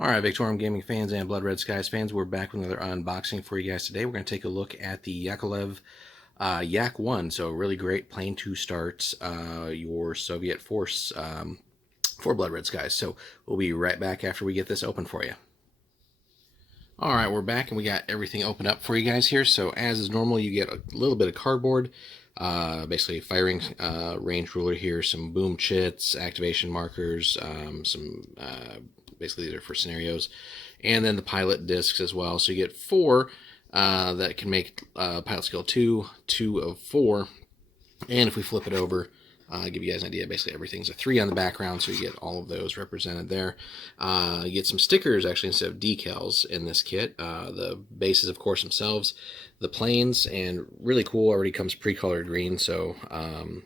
All right, Victorum Gaming fans and Blood Red Skies fans, we're back with another unboxing for you guys today. We're going to take a look at the Yakolev Yak-1. So really great plane to start your Soviet force for Blood Red Skies. So we'll be right back after we get this open for you. All right, we're back and we got everything opened up for you guys here. So as is normal, you get a little bit of cardboard, basically a firing range ruler here, some boom chits, activation markers, some basically these are for scenarios, and then the pilot discs as well. So you get four that can make pilot skill 2, 2 of 4, and if we flip it over, give you guys an idea. Basically, everything's a 3 on the background, so you get all of those represented there. You get some stickers, actually, instead of decals in this kit. The bases, of course, themselves, the planes, and really cool, already comes pre-colored green, so you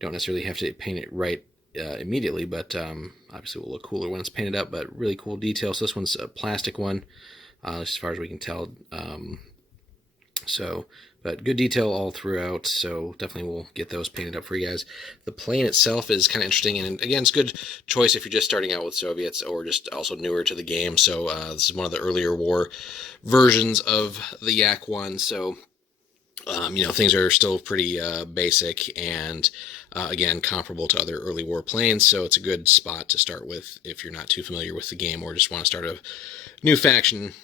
don't necessarily have to paint it right immediately, but obviously it will look cooler when it's painted up, but really cool details. So this one's a plastic one, as far as we can tell. But good detail all throughout, so definitely we'll get those painted up for you guys. The plane itself is kind of interesting, and again, it's a good choice if you're just starting out with Soviets or just also newer to the game. So this is one of the earlier war versions of the Yak-1, so things are still pretty basic and, again, comparable to other early war planes, so it's a good spot to start with if you're not too familiar with the game or just want to start a new faction.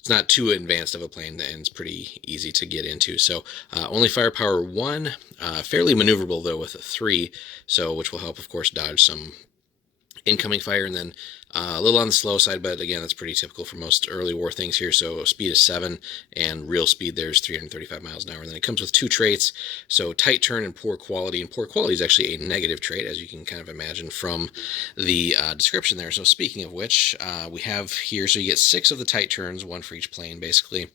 It's not too advanced of a plane, and it's pretty easy to get into. So only firepower 1, fairly maneuverable though with a 3, so which will help, of course, dodge some incoming fire, and then a little on the slow side, but again, that's pretty typical for most early war things here. So speed is 7, and real speed there's 335 miles an hour. And then it comes with 2 traits, so tight turn and poor quality. And poor quality is actually a negative trait, as you can kind of imagine from the description there. So speaking of which, we have here, so you get 6 of the tight turns, 1 for each plane, basically.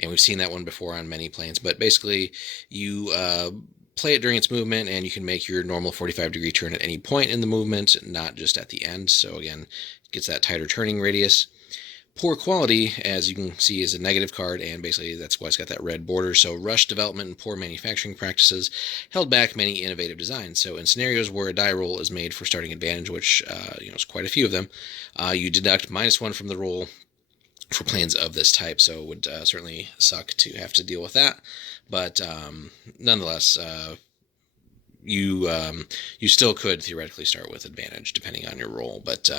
And we've seen that one before on many planes, but basically you play it during its movement, and you can make your normal 45-degree turn at any point in the movement, not just at the end. So again, it gets that tighter turning radius. Poor quality, as you can see, is a negative card, and basically that's why it's got that red border. So rush development and poor manufacturing practices held back many innovative designs. So in scenarios where a die roll is made for starting advantage, which is quite a few of them, you deduct -1 from the roll for planes of this type, so it would certainly suck to have to deal with that. But nonetheless, you still could theoretically start with advantage depending on your roll, but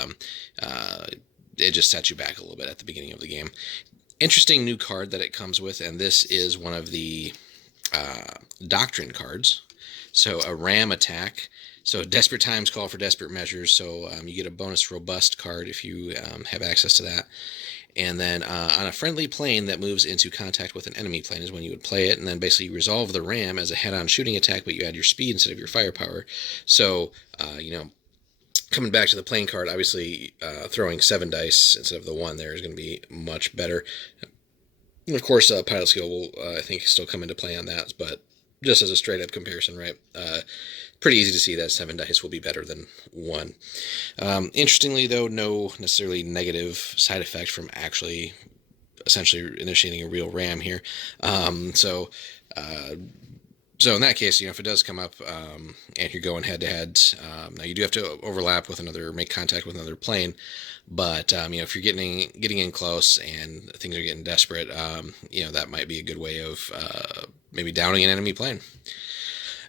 it just sets you back a little bit at the beginning of the game. Interesting new card that it comes with, and this is one of the doctrine cards. So a ram attack. So desperate times call for desperate measures, so you get a bonus robust card if you have access to that. And then on a friendly plane that moves into contact with an enemy plane is when you would play it, and then basically you resolve the ram as a head-on shooting attack, but you add your speed instead of your firepower. So, coming back to the plane card, obviously throwing 7 dice instead of the 1 there is going to be much better. And of course, pilot skill will, I think, still come into play on that, but just as a straight-up comparison, right? Pretty easy to see that 7 dice will be better than 1. Interestingly, though, no necessarily negative side effect from actually essentially initiating a real ram here. So in that case, if it does come up and you're going head-to-head, now you do have to overlap with make contact with another plane, but if you're getting in close and things are getting desperate, that might be a good way of maybe downing an enemy plane.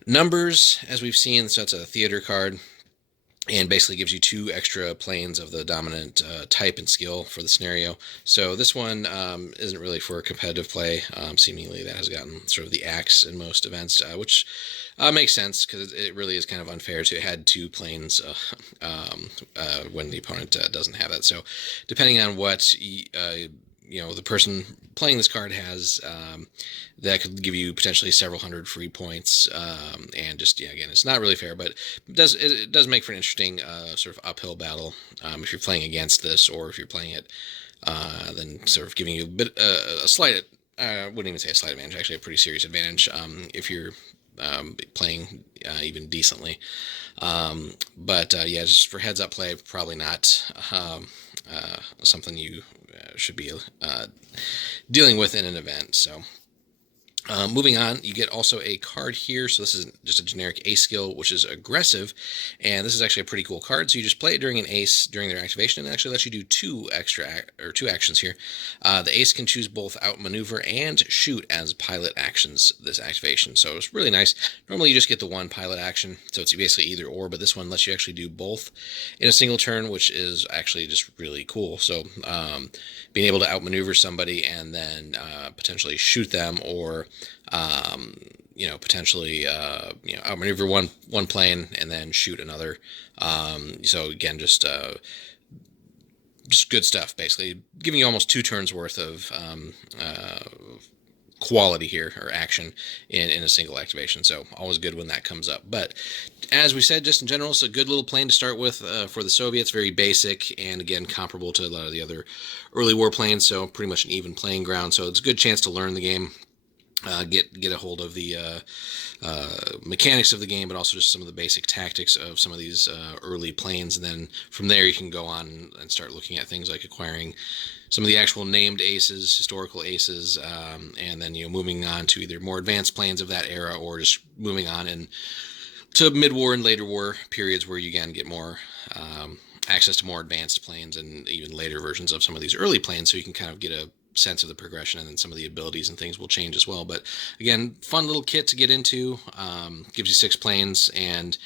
Numbers, as we've seen, so it's a theater card, and basically gives you 2 extra planes of the dominant type and skill for the scenario. So this one isn't really for competitive play. Seemingly that has gotten sort of the axe in most events, which makes sense because it really is kind of unfair to add 2 planes when the opponent doesn't have that. So depending on what the person playing this card has, that could give you potentially several hundred free points, and just again, it's not really fair, but it does make for an interesting sort of uphill battle if you're playing against this, or if you're playing it, then sort of giving you a slight, I wouldn't even say a slight advantage, actually a pretty serious advantage if you're playing even decently. Just for heads up play, probably not something you should be dealing with in an event. So Moving on, you get also a card here. So this is just a generic ace skill, which is aggressive, and this is actually a pretty cool card. So you just play it during an ace during their activation, and it actually lets you do two actions here. The ace can choose both outmaneuver and shoot as pilot actions this activation. So it's really nice. Normally you just get the one pilot action, so it's basically either or, but this one lets you actually do both in a single turn, which is actually just really cool. So being able to outmaneuver somebody and then potentially shoot them, or potentially outmaneuver one plane and then shoot another. So again, just good stuff. Basically, giving you almost 2 turns worth of quality here, or action, in a single activation. So always good when that comes up. But as we said, just in general, it's a good little plane to start with for the Soviets. Very basic, and again comparable to a lot of the other early war planes. So pretty much an even playing ground. So it's a good chance to learn the game. Get a hold of the mechanics of the game, but also just some of the basic tactics of some of these early planes. And then from there you can go on and start looking at things like acquiring some of the actual named aces, historical aces, and then moving on to either more advanced planes of that era, or just moving on and to mid-war and later war periods where you again get more access to more advanced planes and even later versions of some of these early planes, so you can kind of get a sense of the progression, and then some of the abilities and things will change as well. But again, fun little kit to get into. Gives you 6 planes, and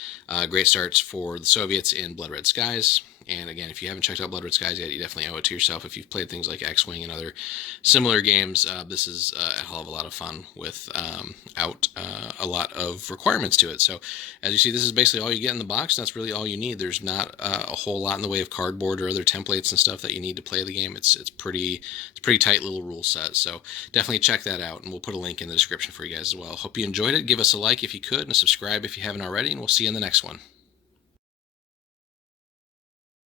great starts for the Soviets in Blood Red Skies. And again, if you haven't checked out Blood Red Skies yet, you definitely owe it to yourself. If you've played things like X-Wing and other similar games, this is a hell of a lot of fun without a lot of requirements to it. So as you see, this is basically all you get in the box. And that's really all you need. There's not a whole lot in the way of cardboard or other templates and stuff that you need to play the game. It's pretty tight little rule set. So definitely check that out, and we'll put a link in the description for you guys as well. Hope you enjoyed it. Give us a like if you could, and a subscribe if you haven't already, and we'll see you in the next one.